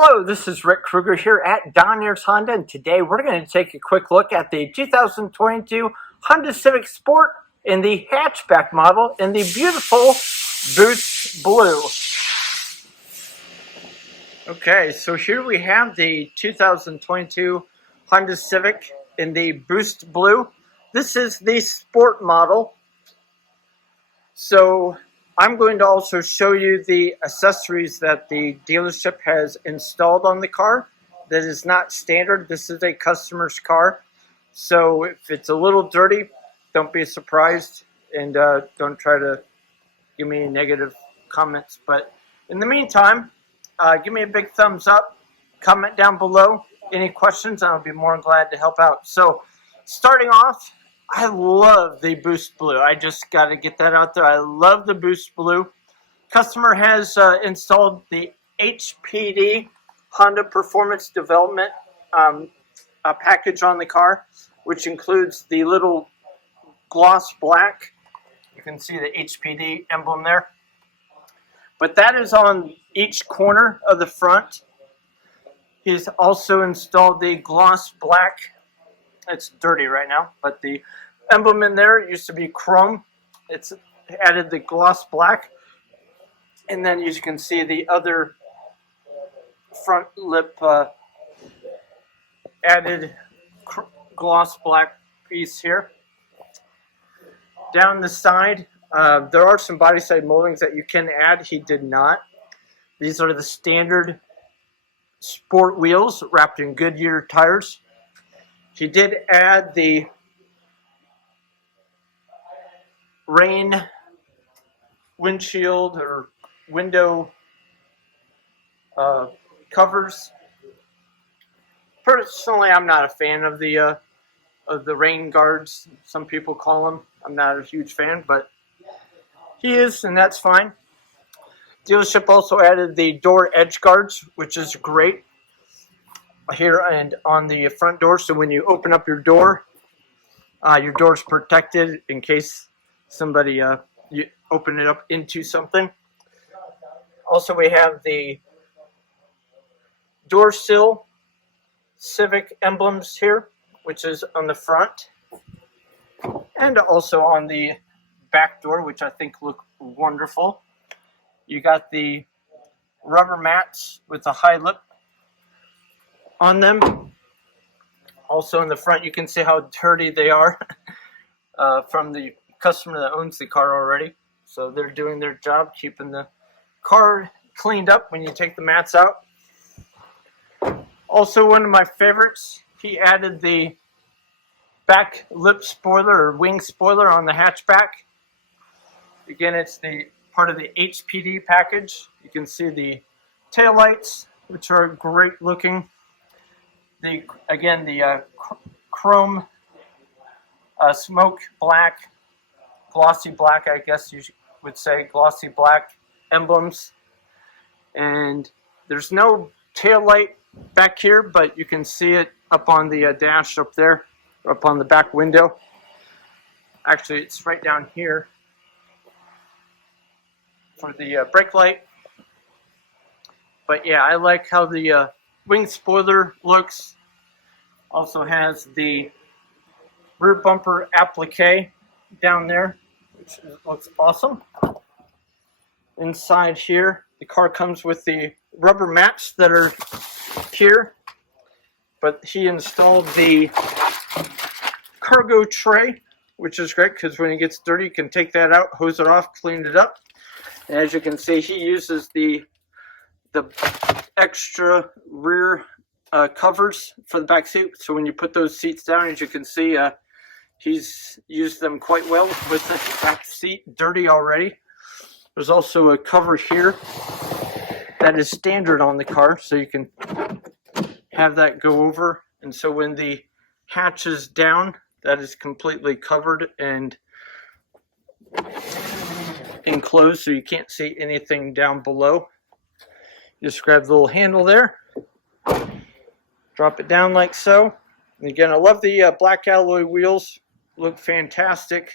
Hello, this is Rick Kruger here at Donner's Honda, and today we're going to take a quick look at the 2022 Honda Civic Sport in the hatchback model in the beautiful Boost Blue. Okay, so here we have the 2022 Honda Civic in the Boost Blue. This is the Sport model. So I'm going to also show you the accessories that the dealership has installed on the car. That is not standard. This is a customer's car. So if it's a little dirty, don't be surprised, and don't try to give me negative comments. But in the meantime, give me a big thumbs up, comment down below any questions, and I'll be more than glad to help out. So starting off, I love the Boost Blue. I just got to get that out there. I love the Boost Blue. Customer has installed the HPD Honda Performance Development package on the car, which includes the little gloss black. You can see the HPD emblem there. But that is on each corner of the front. He's also installed the gloss black. It's dirty right now, but the emblem in there used to be chrome. It's added the gloss black. And then as you can see, the other front lip added gloss black piece here. Down the side, there are some body side moldings that you can add. He did not. These are the standard sport wheels wrapped in Goodyear tires. He did add the rain windshield or window covers. Personally, I'm not a fan of the rain guards. Some people call them. I'm not a huge fan, but he is, and that's fine. Dealership also added the door edge guards, which is great, here and on the front door. So when you open up your door's protected in case somebody you open it up into something. Also, we have the door sill Civic emblems here, which is on the front, and also on the back door, which I think look wonderful. You got the rubber mats with the high lip on them. Also in the front, you can see how dirty they are from the customer that owns the car already. So they're doing their job, keeping the car cleaned up when you take the mats out. Also, one of my favorites, he added the back lip spoiler or wing spoiler on the hatchback. Again, it's the part of the HPD package. You can see the taillights, which are great looking. The chrome smoke black, glossy black, I guess you would say, glossy black emblems. And there's no tail light back here, but you can see it up on the dash up there, up on the back window. Actually, it's right down here for the brake light. But yeah, I like how the wing spoiler looks. Also has the rear bumper applique down there, which looks awesome. Inside here, the car comes with the rubber mats that are here, but he installed the cargo tray, which is great because when it gets dirty, you can take that out, hose it off, clean it up. And as you can see, he uses the extra rear covers for the back seat. So when you put those seats down, as you can see, he's used them quite well with the back seat dirty already. There's also a cover here that is standard on the car, so you can have that go over. And so when the hatch is down, that is completely covered and enclosed, so you can't see anything down below. Just grab the little handle there, drop it down like so. And again, I love the black alloy wheels, look fantastic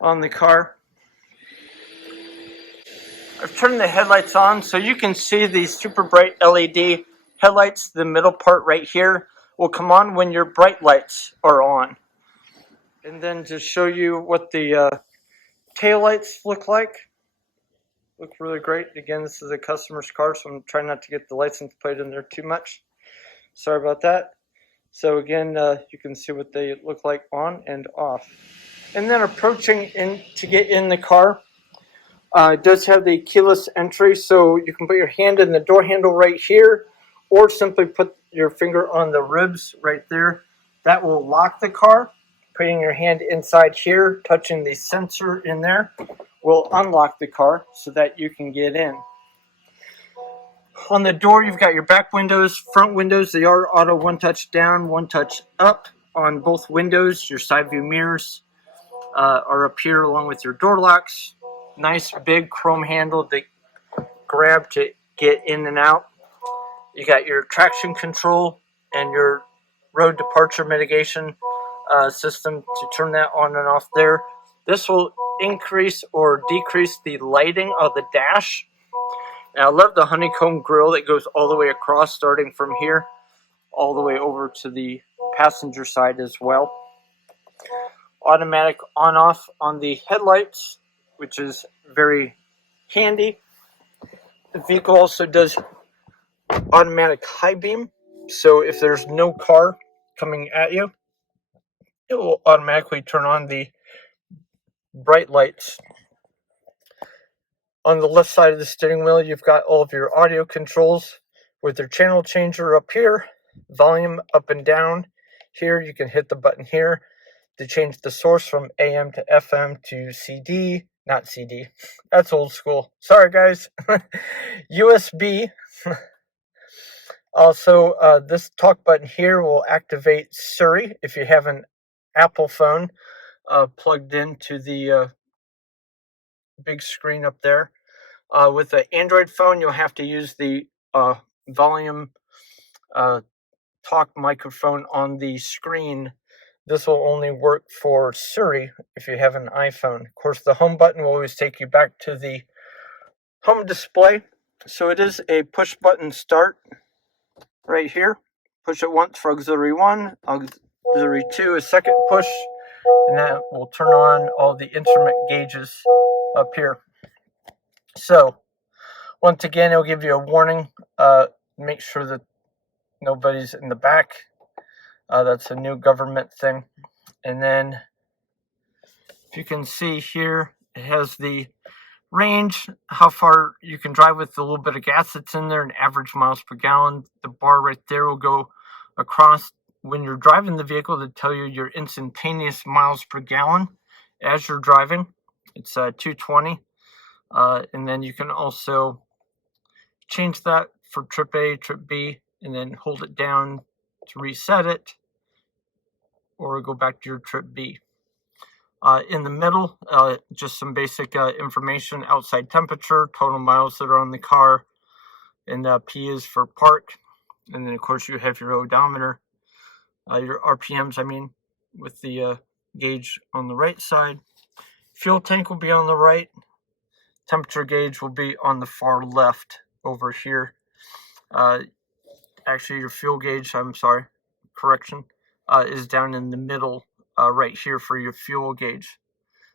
on the car. I've turned the headlights on so you can see the super bright LED headlights. The middle part right here will come on when your bright lights are on. And then to show you what the tail lights look like. Look really great. Again, this is a customer's car, so I'm trying not to get the license plate in there too much. Sorry about that. So again, you can see what they look like on and off. And then approaching in to get in the car, it does have the keyless entry, so you can put your hand in the door handle right here, or simply put your finger on the ribs right there. That will lock the car. Putting your hand inside here, touching the sensor in there, will unlock the car so that you can get in. On the door, you've got your back windows, front windows. They are auto one touch down, one touch up on both windows. Your side view mirrors are up here along with your door locks. Nice big chrome handle that grab to get in and out. You got your traction control and your road departure mitigation system to turn that on and off there. This will increase or decrease the lighting of the dash. Now, I love the honeycomb grille that goes all the way across, starting from here all the way over to the passenger side as well. Automatic on-off on the headlights, which is very handy. The vehicle also does automatic high beam, so if there's no car coming at you, it will automatically turn on the bright lights. On the left side of the steering wheel, you've got all of your audio controls with your channel changer up here, volume up and down. Here you can hit the button here to change the source from AM to FM to CD. Not CD. That's old school. Sorry, guys. USB. Also, this talk button here will activate Siri if you have an Apple phone plugged into the big screen up there. With an Android phone, you'll have to use the volume talk microphone on the screen. This will only work for Siri if you have an iPhone. Of course, the home button will always take you back to the home display. So it is a push button start right here. Push it once for auxiliary 1, auxiliary 2, a second push, and that will turn on all the instrument gauges up here. So, once again, it'll give you a warning. Make sure that nobody's in the back. That's a new government thing. And then, if you can see here, it has the range, how far you can drive with the little bit of gas that's in there, and average miles per gallon. The bar right there will go across when you're driving the vehicle to tell you your instantaneous miles per gallon as you're driving. It's 220. And then you can also change that for trip A, trip B, and then hold it down to reset it, or go back to your trip B. In the middle, just some basic information: outside temperature, total miles that are on the car, and P is for park. And then, of course, you have your odometer, your RPMs, with the gauge on the right side. Fuel tank will be on the right. Temperature gauge will be on the far left over here. Actually, your fuel gauge, is down in the middle right here for your fuel gauge.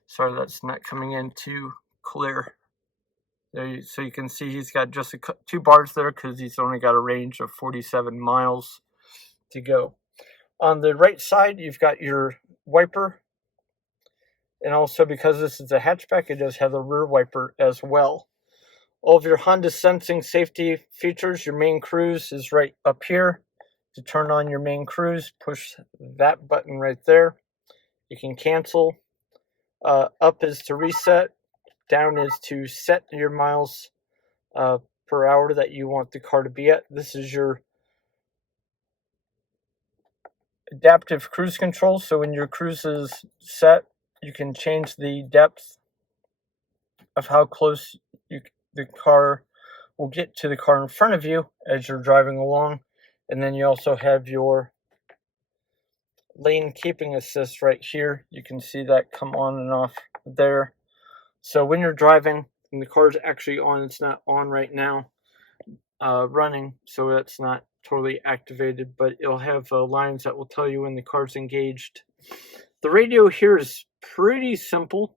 Sorry, that's not coming in too clear. There, so you can see he's got just 2 bars there because he's only got a range of 47 miles to go. On the right side, you've got your wiper. And also, because this is a hatchback, it does have a rear wiper as well. All of your Honda sensing safety features, your main cruise is right up here. To turn on your main cruise, push that button right there. You can cancel. Up is to reset. Down is to set your miles per hour that you want the car to be at. This is your adaptive cruise control. So when your cruise is set, you can change the depth of how close the car will get to the car in front of you as you're driving along. And then you also have your lane keeping assist right here. You can see that come on and off there. So when you're driving, and the car's actually on. It's not on right now, running, so that's not totally activated, but it'll have lines that will tell you when the car's engaged. The radio here is pretty simple.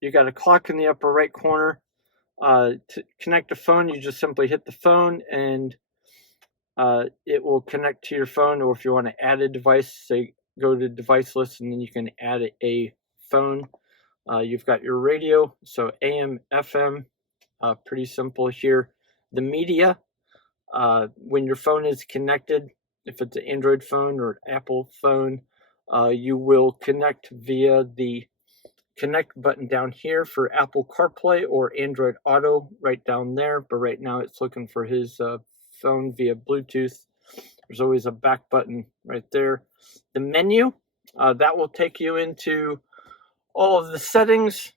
You got a clock in the upper right corner. To connect a phone, you just simply hit the phone and it will connect to your phone, or if you want to add a device, say go to device list and then you can add a phone. You've got your radio, so AM, FM, pretty simple here. The media, when your phone is connected, if it's an Android phone or an Apple phone, you will connect via the connect button down here for Apple CarPlay or Android Auto right down there, but right now it's looking for his phone via Bluetooth. There's always a back button right there. The menu, that will take you into all of the settings,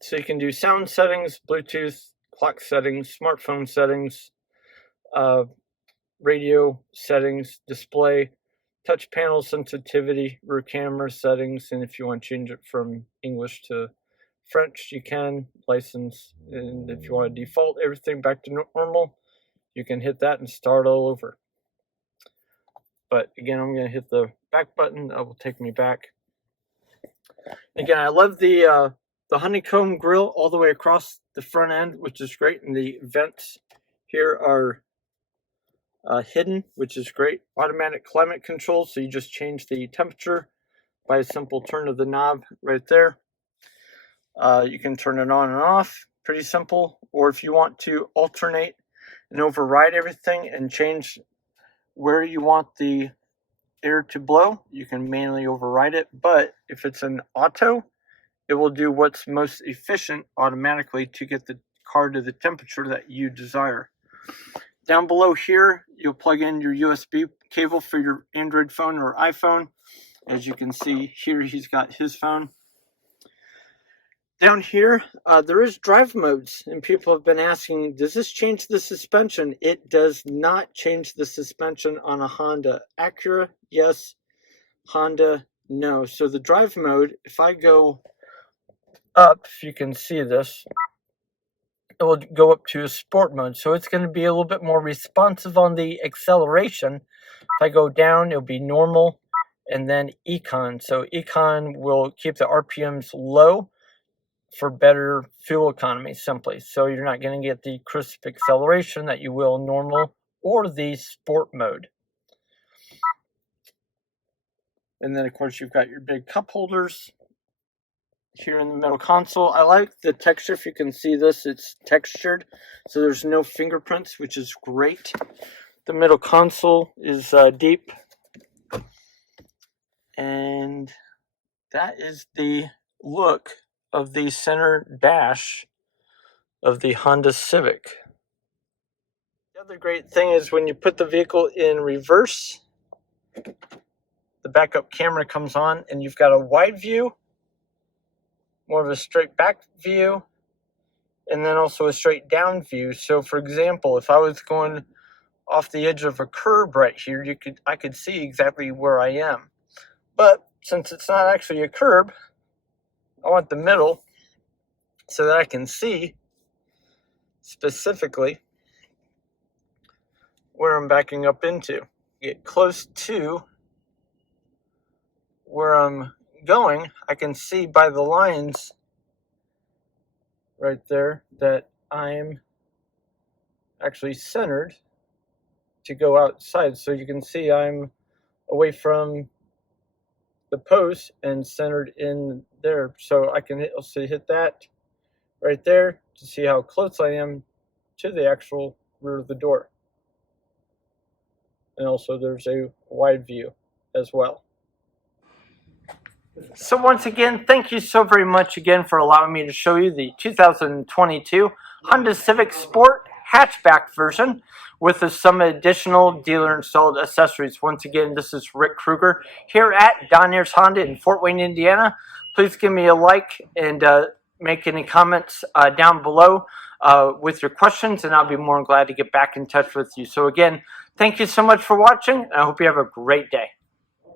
so you can do sound settings, Bluetooth, clock settings, smartphone settings, radio settings, display, touch panel sensitivity, rear camera settings, and if you want to change it from English to French, you can. License, and if you want to default everything back to normal, you can hit that and start all over. But again, I'm going to hit the back button. That will take me back. Again, I love the honeycomb grill all the way across the front end, which is great, and the vents here are hidden, which is great. Automatic climate control, so you just change the temperature by a simple turn of the knob right there. You can turn it on and off, pretty simple. Or if you want to alternate and override everything and change where you want the air to blow, you can manually override it. But if it's an auto, it will do what's most efficient automatically to get the car to the temperature that you desire. Down below here, you'll plug in your USB cable for your Android phone or iPhone. As you can see here, he's got his phone. Down here, there is drive modes, and people have been asking, does this change the suspension? It does not change the suspension on a Honda. Acura, yes. Honda, no. So the drive mode, if I go up, if you can see this, it will go up to sport mode, so it's going to be a little bit more responsive on the acceleration. If I go down, it'll be normal, and then econ. So econ will keep the RPMs low for better fuel economy, simply. So you're not going to get the crisp acceleration that you will in normal or the sport mode. And then, of course, you've got your big cup holders here in the middle console. I like the texture. If you can see this, it's textured, so there's no fingerprints, which is great. The middle console is deep, and that is the look of the center dash of the Honda Civic. The other great thing is when you put the vehicle in reverse, the backup camera comes on, and you've got a wide view, more of a straight back view, and then also a straight down view. So for example, if I was going off the edge of a curb right here, I could see exactly where I am. But since it's not actually a curb, I want the middle so that I can see specifically where I'm backing up into. Get close to where I'm going, I can see by the lines right there that I'm actually centered to go outside. So you can see I'm away from the post and centered in there. So I can also hit that right there to see how close I am to the actual rear of the door. And also there's a wide view as well. So once again, thank you so very much again for allowing me to show you the 2022 Honda Civic Sport hatchback version with some additional dealer installed accessories. Once again, this is Rick Kruger here at Donniere's Honda in Fort Wayne, Indiana. Please give me a like and make any comments down below with your questions, and I'll be more than glad to get back in touch with you. So again, thank you so much for watching, and I hope you have a great day.